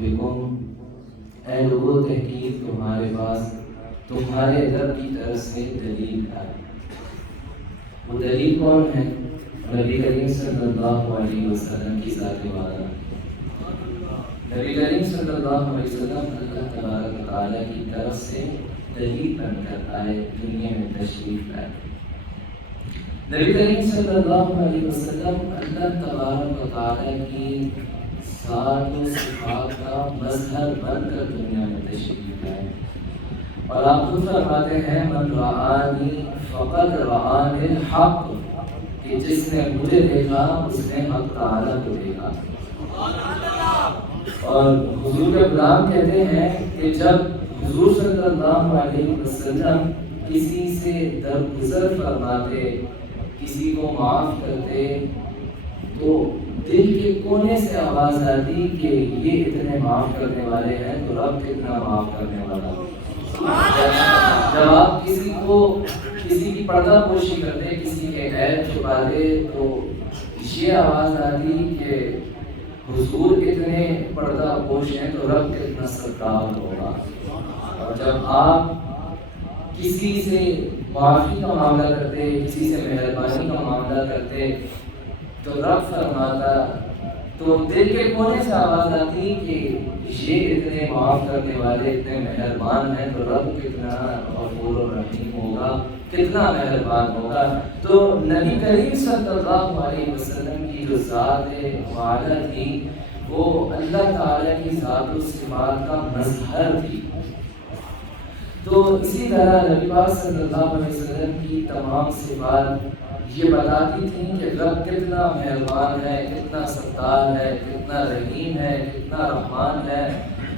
ربکم، اے لوگوں تحقیق تمہارے پاس تمہارے رب کی طرف سے دلیل آئی۔ وہ دلیل کون ہے؟ نبی کریم صلی اللہ علیہ وسلم کی ذات والا۔ نبی کریم صلی اللہ علیہ وسلم اللہ تبارک و تعالیٰ کی طرف سے دلیل بن کر آئے، دنیا میں تشریف لائے۔ نبی کریم صلی اللہ علیہ وسلم اللہ تبارک و تعالیٰ کی ذات و صفات کا مظہر بن کر دنیا میں تشریف لائے، اور آپ خود فرماتے ہیں من رآنی فقد رآنی الحق، کہ جس نے مجھے دیکھا اس نے حق تعالیٰ کو دیکھا۔ اور حضور کے غلام کہتے ہیں کہ جب حضور صلی اللہ علیہ وسلم کسی سے درگزر فرماتے، کسی کو معاف کرتے، تو دل کے کونے سے آواز آتی کہ یہ اتنے معاف کرنے والے ہیں تو رب کتنا معاف کرنے والا۔ جب آپ کسی کی پردہ پوشی کرتے، کسی کے عیب چھپاتے، تو یہ آواز آتی کہ حضور اتنے پردہ پوش ہیں تو رب کتنا ستار ہوگا۔ اور جب آپ کسی سے معافی کا معاملہ کرتے، کسی سے مہربانی کا معاملہ کرتے، تو رب فرماتا، تو دل کے کونے سے آواز آتی کہ یہ اتنے معاف کرنے والے، اتنے مہربان ہیں تو رب کتنا غفور و رحیم ہوگا، کتنا مہربان ہوگا۔ تو نبی کریم صلی اللہ علیہ وسلم کی جو ذات والا تھی، وہ اللہ تعالیٰ کی ذات و صفات کا مظہر تھی۔ تو اسی طرح نبی پاک صلی اللہ علیہ وسلم کی تمام صفات یہ بتاتی تھیں کہ رب کتنا مہربان ہے، کتنا ستار ہے، کتنا رحیم ہے، کتنا رحمان ہے،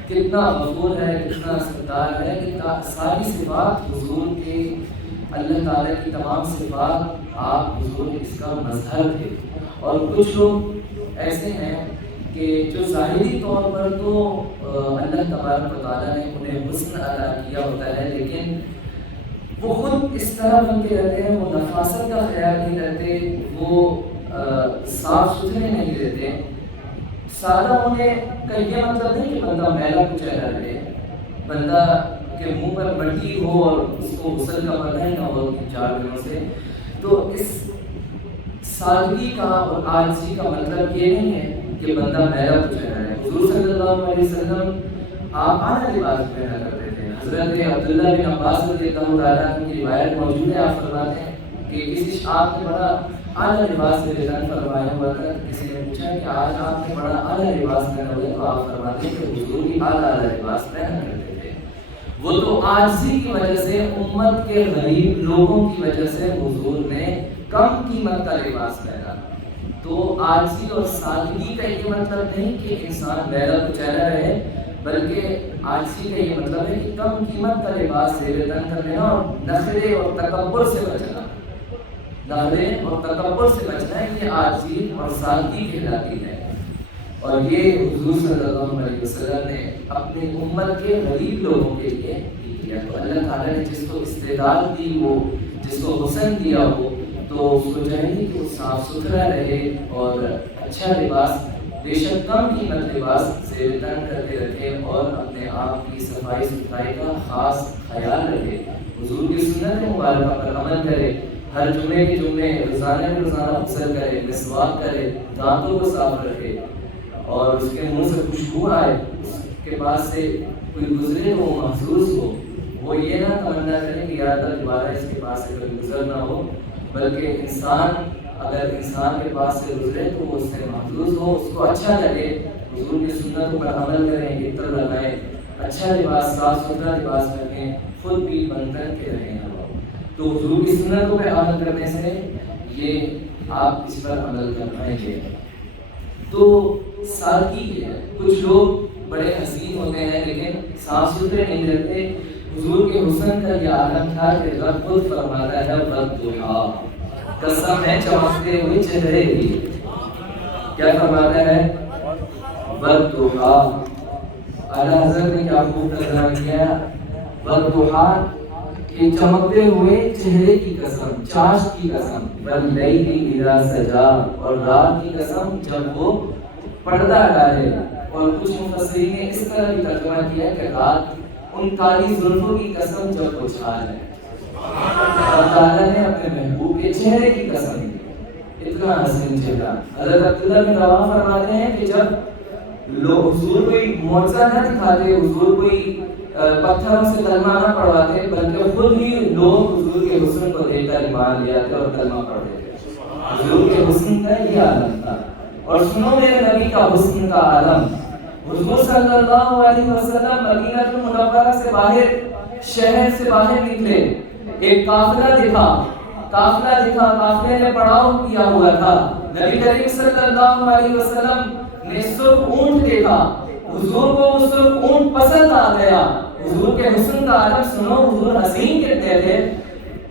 کتنا غفور ہے، کتنا ستار ہے۔ کہ ساری صفات حضور کے، اللہ تعالیٰ کی تمام صفات آپ حضور اس کا مظہر تھے۔ اور کچھ لوگ ایسے ہیں کہ جو ظاہری طور پر تو اللہ تبارک و تعالیٰ نے انہیں حسن عطا کیا ہوتا ہے، لیکن وہ خود اس طرح بن کے رہتے ہیں، وہ نفاست کا خیال نہیں رہتے، وہ صاف ستھرے نہیں رہتے۔ سادہ ہونے کا یہ مطلب نہیں کہ بندہ میلا کچیلا رہے، بندہ کے منہ پر مٹی ہو اور اس کو غسل کا پتہ ہی نہ ہو 4 دنوں سے۔ تو اس سادگی کا اور عاجزی کا مطلب یہ نہیں ہے کہ بندہ میلا کچیلا رہے۔ حضور صلی اللہ علیہ وسلم آپ اعلیٰ لباس پہنا کرتے تھے۔ حضرت عبداللہ بن عباس رضی اللہ تعالیٰ عنہ کی روایت موجود ہے، آپ فرماتے ہیں کہ کسی آپ نے بڑا اعلیٰ لباس پہن فرمایا ہوا تھا۔ کسی نے پوچھا کہ آج آپ نے بڑا اعلیٰ لباس پہنا ہوا ہے، تو آپ فرماتے ہیں کہ حضور بھی اعلیٰ لباس پہنا کرتے تھے۔ وہ تو عاجزی کی وجہ سے، امت کے غریب لوگوں کی وجہ سے حضور نے کم قیمت کا لباس پہنا۔ تو عاجزی اور سادگی کا یہ مطلب نہیں کہ انسان میلا کچیلا رہے، بلکہ عاجزی کا یہ مطلب ہے کہ کم قیمت کا لباس زیب تن کر لینا اور نخرے اور تکبر سے بچنا۔ نخرے اور تکبر سے بچنا ہے، یہ عاجزی اور سادگی کہلاتی ہے۔ اور یہ حضور صلی اللہ علیہ وسلم نے اپنی امت کے غریب لوگوں کے لیے کیا۔ تو اللہ تعالیٰ نے جس کو استعداد دی، وہ جس کو حسن دیا ہو، تو اس کو چاہیے کہ وہ صاف ستھرا رہے اور اچھا لباس، بے شک کم قیمت لباس زیب تن کر کے رکھے اور اپنے آپ کی صفائی ستھرائی کا خاص خیال رکھے، حضور کی سنت مبارکہ پر عمل کرے، ہر جمعے کے جمعے روزانہ غسل کرے، مسواک کرے، دانتوں کو صاف رکھے، اور اس کے منہ سے خوشبو آئے، اس کے پاس سے کوئی گزرے تو وہ محظوظ ہو۔ وہ یہ نہ تمنا کرے کہ یا اللہ دوبارہ اس کے پاس سے کوئی گزر نہ ہو، بلکہ اگر انسان کے پاس سے گزرے تو وہ اس سے محظوظ ہو، اس کو اچھا لگے، حضور کی سنتوں پر عمل کریں، عطر لگائیں، اچھا لباس، صاف ستھرا لباس پہنیں، خود بھی بندن کے رہیں۔ تو حضور کی سنتوں پر عمل کرنے سے یہ آپ اس پر عمل کر پائیں گے۔ تو سادگی ہے۔ کچھ لوگ بڑے حسین ہوتے ہیں لیکن صاف ستھرے نہیں رہتے۔ حضور کے حسن کا یہ عالم تھا کہ رب خود فرماتا ہے والضحیٰ، قسم ہے چمکتے ہوئے چہرے کی۔ کیا فرماتا ہے؟ والضحیٰ۔ اعلیٰ حضرت نے کیا خوب ترجمہ کیا؟ والضحیٰ کہ چمکتے ہوئے چہرے کی قسم، چاش کی قسم، واللیل اذا سجا، اور رات کی قسم جب وہ پردہ ڈالے۔ اور کچھ مفسرین نے اس طرح بھی ترجمہ کیا ہے کہ رات ان کالی زلفوں کی قسم جب وہ چھا جائے. اور تعالیٰ نے اپنے محبوب کے چہرے کی قسم دی, اتنا حسین چہرہ. حضرت عبداللہ بن رواحہ فرماتے ہیں کہ جب لوگ حضور کوئی معجزہ نہ دکھاتے, حضور کوئی پتھروں سے کلمہ نہ پڑھواتے, بلکہ خود ہی لوگ حضور کے حسن کو دیکھ کر ایمان لے آتے اور کلمہ پڑھتے تھے. حضور کے حسن کا یہ عالم تھا. اور سنو میرے نبی کا حسن کا عالم, حضور صلی اللہ علیہ وسلم مدینہ المنورہ سے باہر, شہر سے باہر نکلے, ایک قافلہ دکھا, قافلے نے پڑاؤ کیا ہوا تھا. نبی کریم صلی اللہ علیہ وسلم نے سرخ اونٹ دیکھا, حضور کو وہ سرخ اونٹ پسند آ گیا. حضور کے حسن کا عالم سنو, حضور حسین کہتے تھے,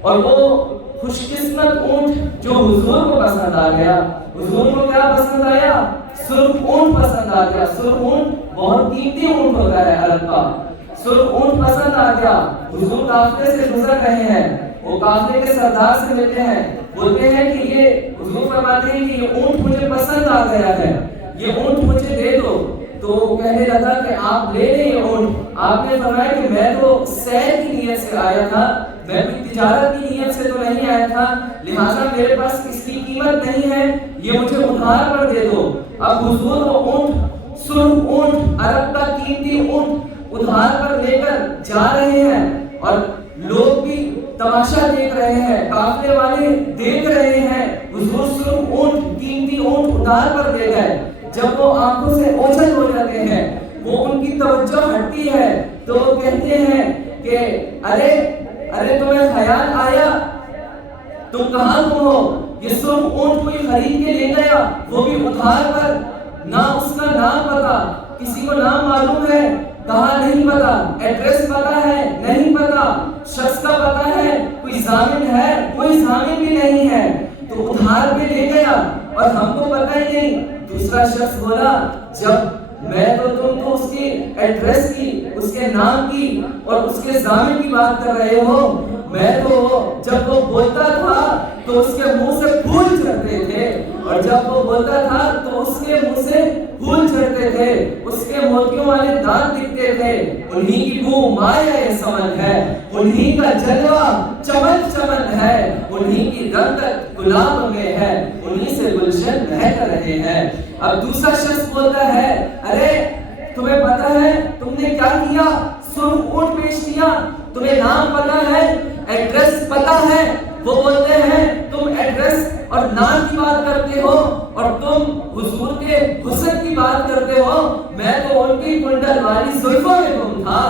اور وہ خوش قسمت اونٹ جو حضور کو پسند آ گیا. حضور کو کیا پسند آیا؟ سرخ اونٹ پسند آ گیا. سرخ اونٹ بہت قیمتی اونٹ ہوتا ہے عرب کا. سرخ اونٹ پسند آ گیا. حضور قافلے سے گزر رہے ہیں, وہ قافلے کے سردار سے ملتے ہیں, بولتے ہیں کہ یہ, حضور فرماتے ہیں کہ یہ اونٹ مجھے پسند آ گیا ہے, یہ اونٹ مجھے دے دو. تو وہ کہنے لگا کہ آپ لے لیں یہ اونٹ. آپ نے فرمایا کہ میں تو سیر کی نیت سے آیا تھا, میں کوئی تجارت کی نیت سے تو نہیں آیا تھا, لہٰذا میرے پاس اس کی قیمت نہیں ہے, یہ مجھے ادھار پر دے دو. اب حضور وہ اونٹ, سرخ اونٹ, عرب کا قیمتی اونٹ ادھار پر لے کر جا رہے ہیں, اور لوگ بھی تماشا دیکھ رہے ہیں, قافلے والے دیکھ رہے ہیں. حضور سرخ اونٹ, قیمتی اونٹ ادھار پر دے گئے. جب وہ آنکھوں سے اوجھل ہو جاتے ہیں, وہ ان کی توجہ ہٹتی ہے, تو وہ کہتے ہیں کہ ارے تمہیں خیال آیا, تم کہاں تم ہو؟ یہ سرخ اونٹ کوئی خرید کے لے گیا, وہ بھی ادھار پر, نہ اس کا نام پتا, کسی کو نام معلوم ہے کہاں نہیں پتا, ایڈریس پتا ہے نہیں پتا, شخص کا پتا ہے, کوئی ضامن ہے, کوئی ضامن بھی نہیں ہے, تو ادھار پہ لے گیا اور ہم کو پتا ہی نہیں. دوسرا شخص بولا, جب میں تو تم تو اس کی ایڈریس کی, اس کے نام کی اور اس کے ضامن کی بات کر رہے ہو, میں تو جب وہ بولتا تھا تو اس کے منہ سے پھول جھڑتے تھے, اور جب وہ بولتا تھا تو اس کے منہ سے پھول جھڑتے تھے, اس کے موتیوں والے دانت دکھتے تھے. انہی کی بو مایا یہ سمن ہے, انہی کا جلوہ چمن چمن ہے, انہی کی رنگت گلاب میں ہے, انہی سے گلشن مہک رہے ہیں. اب دوسرا شخص بولتا ہے, ارے تمہیں پتا ہے تم نے کیا کیا؟ سرخ اونٹ بیچ دیا, تمہیں نام پتا ہے, ایڈریس پتا ہے. وہ بولتے ہیں تم ایڈریس اور نام کی بات کرتے ہو, اور تم حضور کے حسن کی بات کرتے ہو. میں تو ان کی کنڈل والی زلفوں میں گم تھا,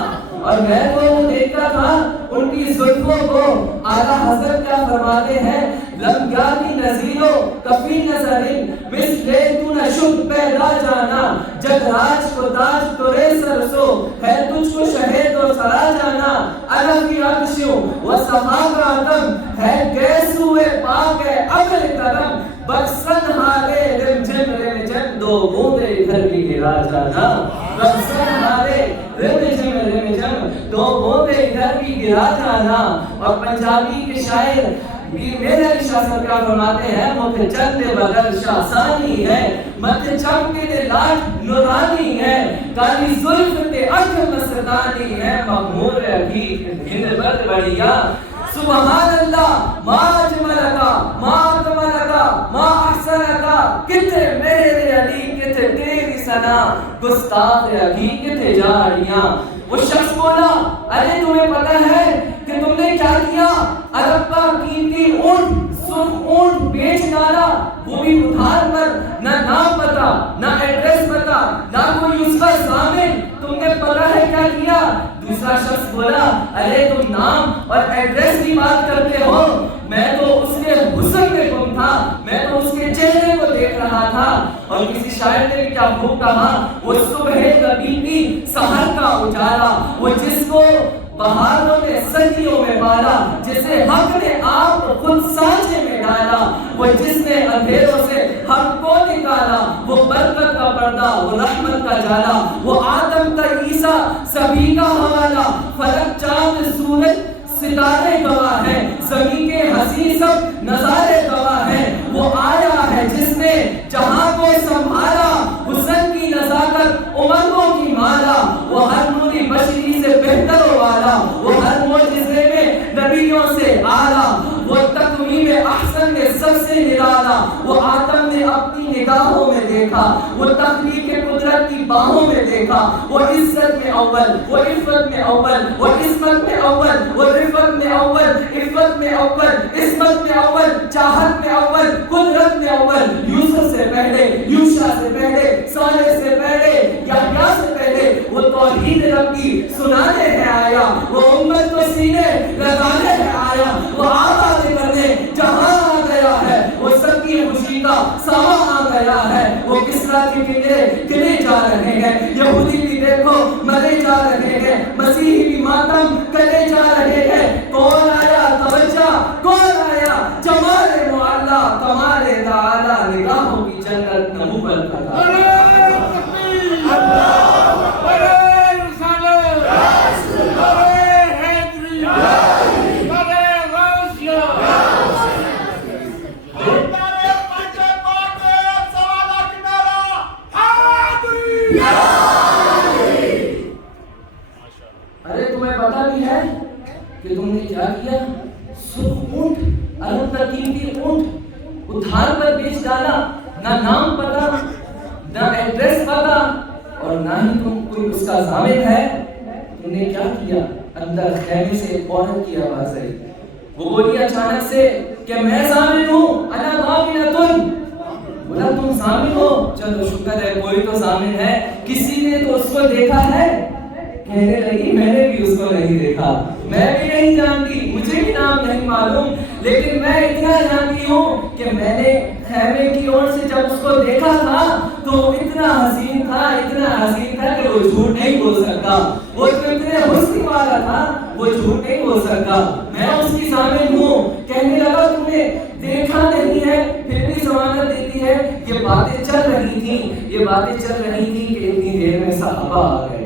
اور میں تو دیکھتا تھا ان کی زلفوں کو. اعلیٰ حضرت کیا فرماتے ہیں, لمیا کی نظیرو کفی نظرین مثل تو نشب پیدا جانا, جگ راج کو تاج تو رے سرسو ہے تجھ کو شہید اور سرا جانا. الفی عطشو و صفا کا عدم ہے گیسوئے پاک ہے عقل کرم, بکسن ہارے رم جم دو بوندے گھر بھی گرا جانا. بکسن ہارے رم جم دو بوندے گھر بھی گرا جانا. اور پنجابی کے شاعر میرے علی شاہ صاحب کیا فرماتے ہیں, مکھ چند بدل شاہسانی ہے, مت چمکے دے لاٹ نورانی ہے, کالی زلف تے اٹھ مستانی ہے, مغمور حقیق ہند بد بڑھیا. سبحان اللہ ما اجملکا ما اکملکا ما احسنکا, کتے میرے علی کتے تیری ثنا, گستاخ حقیق کتے جاڑیاں. وہ شخص بولا, ارے تمہیں پتا ہے کہ تم نے کیا کیا؟ عرب کا قیمتی اونٹ, سرخ اونٹ بیچ ڈالا, وہ بھی ادھار پر, نہ نام پتا, نہ ایڈریس پتا, نہ کوئی اس کا ضامن. تم نے پتا ہے کیا کیا؟ دوسرا شخص بولا, ارے تم نام اور ایڈریس کی بات کرتے ہو, میں تو اس کے حسن میں گم تھا, میں تو اس کے چہرے کو دیکھ رہا تھا. اور کسی شاعر نے بھی کیا خوب کہا, وہ صبح نبی کی سحر کا اجالا, وہ جس کو بہاروں نے صدیوں میں پالا, جسے حق نے آپ خود سانچے میں ڈالا, وہ جس نے اندھیروں سے حق کو نکالا, وہ برکت کا پردہ, وہ رحمت کا جالا, وہ آدم کا عیسیٰ سبھی کا حوالہ, فلک چاند سورج ستارے گواہ ہیں، زمین کے حسین سب نظارے گواہ ہیں۔ وہ آیا ہے جس نے جہاں کو سنبھالا، حسن کی نزاکت امنگوں کی مالا، وہ ہر نوری بشری سے بہتر والا، وہ ہر معجزے میں نبیوں سے اعلیٰ، وہ تقویم احسن میں سب سے نرالا، وہ آدم نے اپنی نگاہوں میں دیکھا، وہ تخلیق قدرت کی باہوں میں دیکھا، وہ عزت میں اول، وہ عفت میں اول، وہ عصمت میں اول، وہ رفت میں اول، عفت میں اول، عصمت میں اول، چاہت میں اول، قدرت میں اول، یوسف سے پہلے، یوشع سے پہلے، صالح سے پہلے، یحییٰ سے پہلے، وہ توحید رب کی سنانے ہے آیا، وہ امت کو سینے لگانے ہے آیا، وہ آباد کرنے جہاں آ گیا ہے، وہ سب کی خوشی کا سما آ گیا ہے، وہ کسریٰ کے قلعے جا رہے ہیں، یہودی بھی دیکھو مرے جا رہے ہیں، مسیحی بھی ماتم کرے جا رہے ہیں، کون آیا توجہ، کون آیا جمال معلا، کمال تعالی، نگاہوں کی جنت نبوت کا کہ تم نے کیا کیا؟ سرخ اونٹ، ارب کا قیمتی اونٹ ادھار پر بیچ ڈالا، نہ نام پتا، نہ ایڈریس پتا، اور نہ ہی تم کوئی اس کا ضامن ہے۔ تم نے کیا کیا؟ اندر خیمے سے ایک عورت کی آواز آئی، وہ بولی اچانک سے کہ میں ضامن ہوں، انا ضامنۃ۔ بولا تم ضامن ہو؟ چلو شکر ہے کوئی تو ضامن ہے، کسی نے تو اس کو دیکھا ہے؟ کہنے لگی میں نے بھی اس کو نہیں دیکھا، میں بھی نہیں جانتی، مجھے بھی نام نہیں معلوم، لیکن میں اتنا جانتی ہوں کہ میں نے خیمے کی اور سے جب اس کو دیکھا تھا تو وہ اتنا حسین تھا کہ وہ جھوٹ نہیں بول سکتا، وہ اتنے حسن والا تھا وہ جھوٹ نہیں بول سکتا، میں اس کی ضامن ہوں۔ کہنے لگا تم نے دیکھا نہیں ہے پھر بھی ضمانت دیتی ہے؟ یہ باتیں چل رہی تھی کہ اتنی دیر میں صحابہ آ گئے،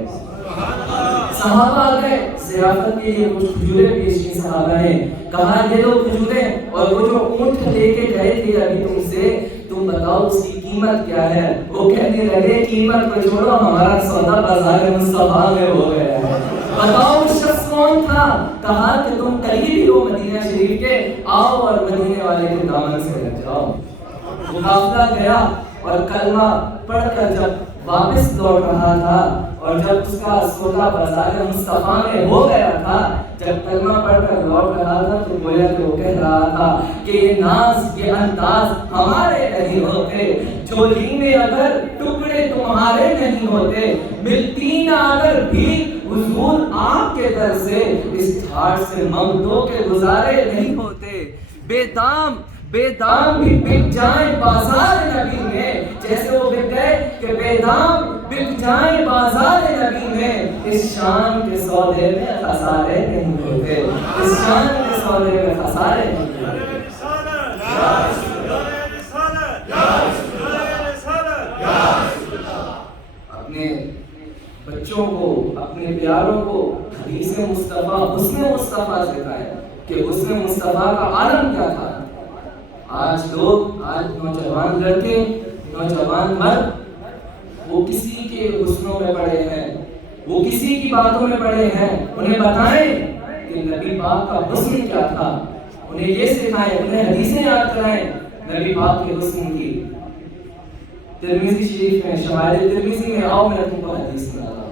ضیافت کے لیے کچھ کھجوریں پیش کی صحابہ نے، کہا یہ لو کھجوریں، اور وہ جو اونٹ لے کے گئے تھے ابھی تم سے، تم بتاؤ اس کی قیمت کیا ہے؟ وہ کہنے لگے قیمت کو چھوڑو، ہمارا سودا بازار مصطفیٰ میں ہو گیا ہے، بتاؤ اس شخص کون تھا؟ کہا کہ تم قریبی ہو مدینہ شریف کے، آؤ اور مدینے والے کے دامن سے لگ جاؤ۔ وہ قافلہ گیا اور کلمہ پڑھ کر جب واپس لوٹ رہا تھا، اور جب اس کا سودا بازار مصطفیٰ میں ہو گیا تھا، جب کلمہ پڑھ کر لوٹ رہا تھا تو گویا کہ وہ کہہ رہا تھا کہ یہ ناز یہ انداز ہمارے نہیں ہوتے، جھولی میں اگر ٹکڑے تمہارے نہیں ہوتے، ملتی نہ اگر بھی حضور آپ کے در سے، اس دھاڑ سے ممدوں کے گزارے نہیں ہوتے، بے دام بھی بک جائیں بازار نبی میں، جیسے وہ بک گئے کہ بے دام بک جائیں بازار نبی میں، اس شان کے سودے میں خسارے نہیں ہوتے، اس شان کے سودے میں خسارے نہیں ہوتے۔ اپنے بچوں کو، اپنے پیاروں کو حدیث مصطفیٰ، حسن مصطفیٰ سکھائے کہ حسن مصطفیٰ کا عالم کیا تھا۔ آج نوجوان لڑکے، نوجوان مرد، وہ کسی کے حسنوں میں پڑے ہیں، وہ کسی کی باتوں میں پڑے ہیں، انہیں بتائیں کہ نبی پاک کا حسن کیا تھا، انہیں یہ سکھائیں، انہیں حدیثیں یاد کرائیں نبی پاک کے حسن کی۔ ترمذی شریف میں، شمائل ترمذی میں، آؤ میں تم کو حدیث سناتا ہوں۔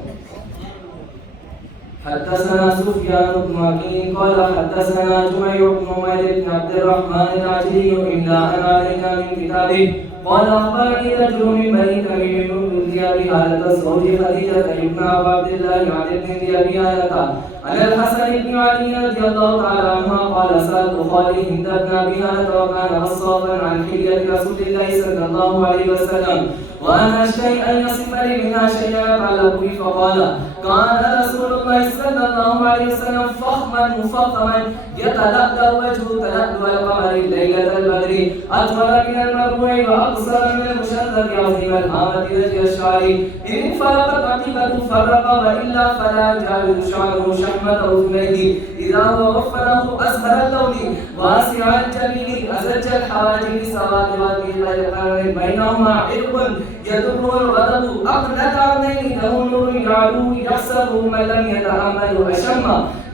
حدثنا سفيان بن وكيع قال حدثنا جميع بن عمير بن عبد الرحمن العجلي إلا أن علينا من كتابه قال أخبرني رجل من بني تميم بن زياد حالة زوج خديجة ابن عبد الله عن ابن أبي هالة عن الحسن بن علي رضي الله تعالى عنهما قال سألت خالي هند بن أبي هالة وكان وصافا عن حلية رسول الله صلى الله عليه وسلم وأنا أشتهي أن يصف لي منها شيئا يتعلق بي، فقال كان رسول الله صلى الله عليه وسلم فخما مفخما يتلألأ وجهه تلألؤ القمر ليلة البدر أطول من المربوع وأقصر من المشذب عظيم الهامة رجل الشعر إن انفرقت عقبة فرق وإلا فلا يجاوز شعره شحمة أذنيه اذا وفره اظهر اللون واسع الجبين ازج الحواجب سواد والقلب بينهما عرق يدر الغضب اقنت عينيه له نور يعلو يحسب من لم يتامل اشم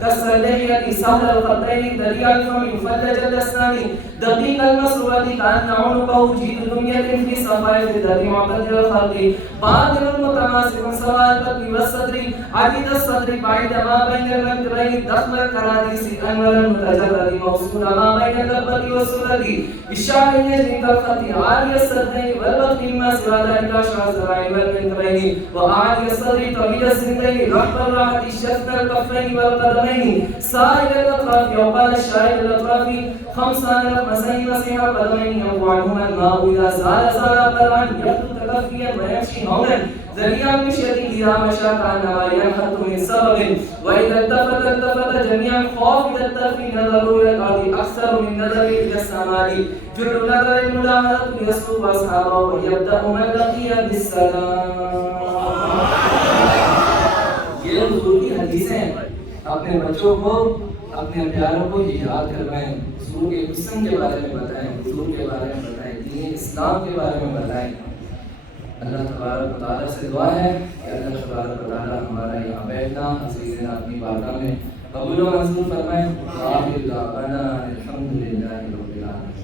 كسر اللحية سهل الخطين دريع الفم مفلج اللسان دقيق المسروة كأن عنقه جيد دمية في صفائف الدم معتدل الخلق باطن متماسك سواء البطن والصدر عديد الصدر بعيد ما بين المنكبين ضخم الكراديس أنور المتجرد موصول ما بين اللبة والسرد بالشعر يجري كالخط عالي الصدرين والبطن ما سوى ذلك أشعر الذراعين والمنكبين وأعالي الصدر طويل السندين رحب الراحة شفت الكفين والقدمين سائل الأطراف وقال الشاعر الأطراف خمسان مسين مسيح القدمين ينبع عنهما الماء إذا زال قلعا يخطو تكفيا ويمشي هونا ذريعا مشيته إذا مشى كأنما ينحط من سبب وإذا التفت جميعا خافض التفي نظروا إلى الأرض أكثر من نظر إلى السماء جل نظر الملاحظة يسلب أصحابه ويبدأ من لقي بالسلام. یہ حضور کی حدیثیں اپنے بچوں کو اپنے پیاروں کو یہ یاد کروائیں، حضور کے قسم کے بارے میں بتائیں، حضور کے بارے میں بتائیں، دین اسلام کے بارے میں بتائیں. اللہ تبارک و تعالیٰ سے دعا ہے کہ اللہ تبارک و تعالیٰ ہمارا یہاں بیٹھنا عزیزنا اپنی بارگاہ میں قبول و منظور فرمائے. الحمد للہ رب العالمین.